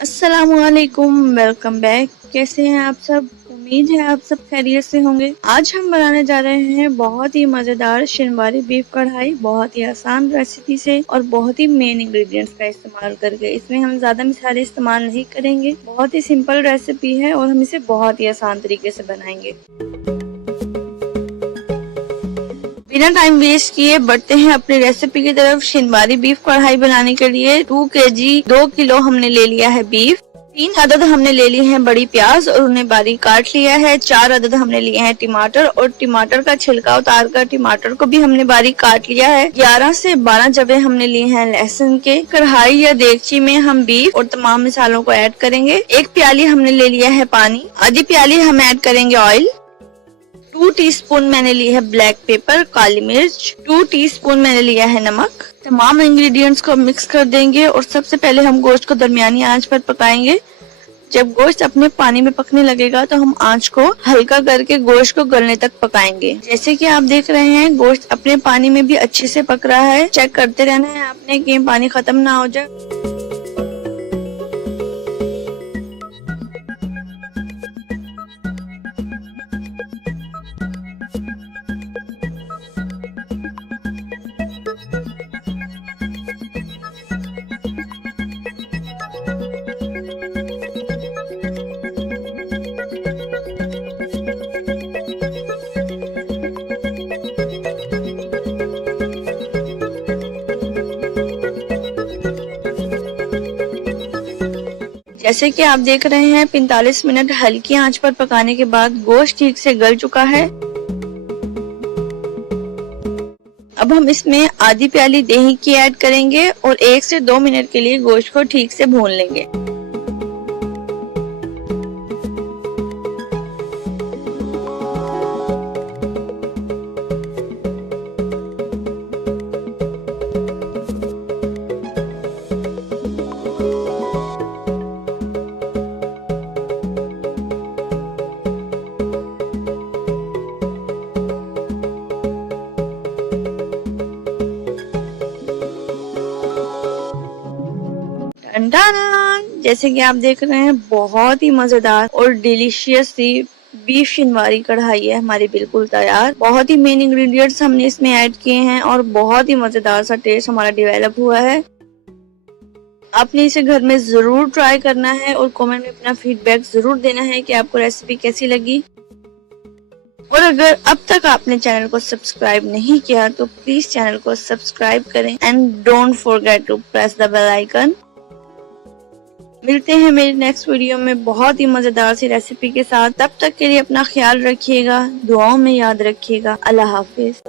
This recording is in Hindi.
अस्सलामुअलैकुम, वेलकम बैक। कैसे हैं आप सब? उम्मीद है आप सब खैरियत से होंगे। आज हम बनाने जा रहे हैं बहुत ही मजेदार शिनवारी बीफ कढ़ाई, बहुत ही आसान रेसिपी से और बहुत ही मेन इंग्रेडिएंट्स का इस्तेमाल करके। इसमें हम ज्यादा मसाले इस्तेमाल नहीं करेंगे, बहुत ही सिंपल रेसिपी है और हम इसे बहुत ही आसान तरीके से बनाएंगे। बिना टाइम वेस्ट किए बढ़ते हैं अपनी रेसिपी की तरफ। शिनवारी बीफ कढ़ाई बनाने के लिए 2 किलो हमने ले लिया है बीफ। 3 अदद हमने ले लिए हैं बड़ी प्याज और उन्हें बारीक काट लिया है। 4 अदद हमने लिए हैं टमाटर और टमाटर का छिलका उतार कर टमाटर को भी हमने बारीक काट लिया है। 11 से 12 जबे हमने लिए हैं लहसुन के। कढ़ाई या देगची में हम बीफ और तमाम मसालों को ऐड करेंगे। 1 प्याली हमने ले लिया है पानी। आधी प्याली हम ऐड करेंगे ऑयल। 2 टीस्पून मैंने ली है ब्लैक पेपर, काली मिर्च। 2 टीस्पून मैंने लिया है नमक। तमाम इंग्रेडिएंट्स को मिक्स कर देंगे और सबसे पहले हम गोश्त को दरमियानी आंच पर पकाएंगे। जब गोश्त अपने पानी में पकने लगेगा तो हम आंच को हल्का करके गोश्त को गलने तक पकाएंगे। जैसे कि आप देख रहे हैं गोश्त अपने पानी में भी अच्छे से पक रहा है। चेक करते रहना है आपने कि पानी खत्म ना हो जाए। जैसे कि आप देख रहे हैं 45 मिनट हल्की आंच पर पकाने के बाद गोश्त ठीक से गल चुका है। अब हम इसमें आधी प्याली दही की ऐड करेंगे और 1 से 2 मिनट के लिए गोश्त को ठीक से भून लेंगे। जैसे कि आप देख रहे हैं बहुत ही मजेदार और डिलीशियस सी बीफ शिनवारी कढ़ाई है हमारी बिल्कुल तैयार। बहुत ही मेन इंग्रेडिएंट्स हमने इसमें ऐड किए हैं और बहुत ही मजेदार सा टेस्ट हमारा डेवलप हुआ है। आपने इसे घर में जरूर ट्राई करना है और कमेंट में अपना फीडबैक जरूर देना है कि आपको रेसिपी कैसी लगी। और अगर अब तक आपने चैनल को सब्सक्राइब नहीं किया तो प्लीज चैनल को सब्सक्राइब करें and don't forget to press the bell icon. मिलते हैं मेरी नेक्स्ट वीडियो में बहुत ही मजेदार सी रेसिपी के साथ। तब तक के लिए अपना ख्याल रखिएगा, दुआओं में याद रखिएगा। अल्लाह हाफिज।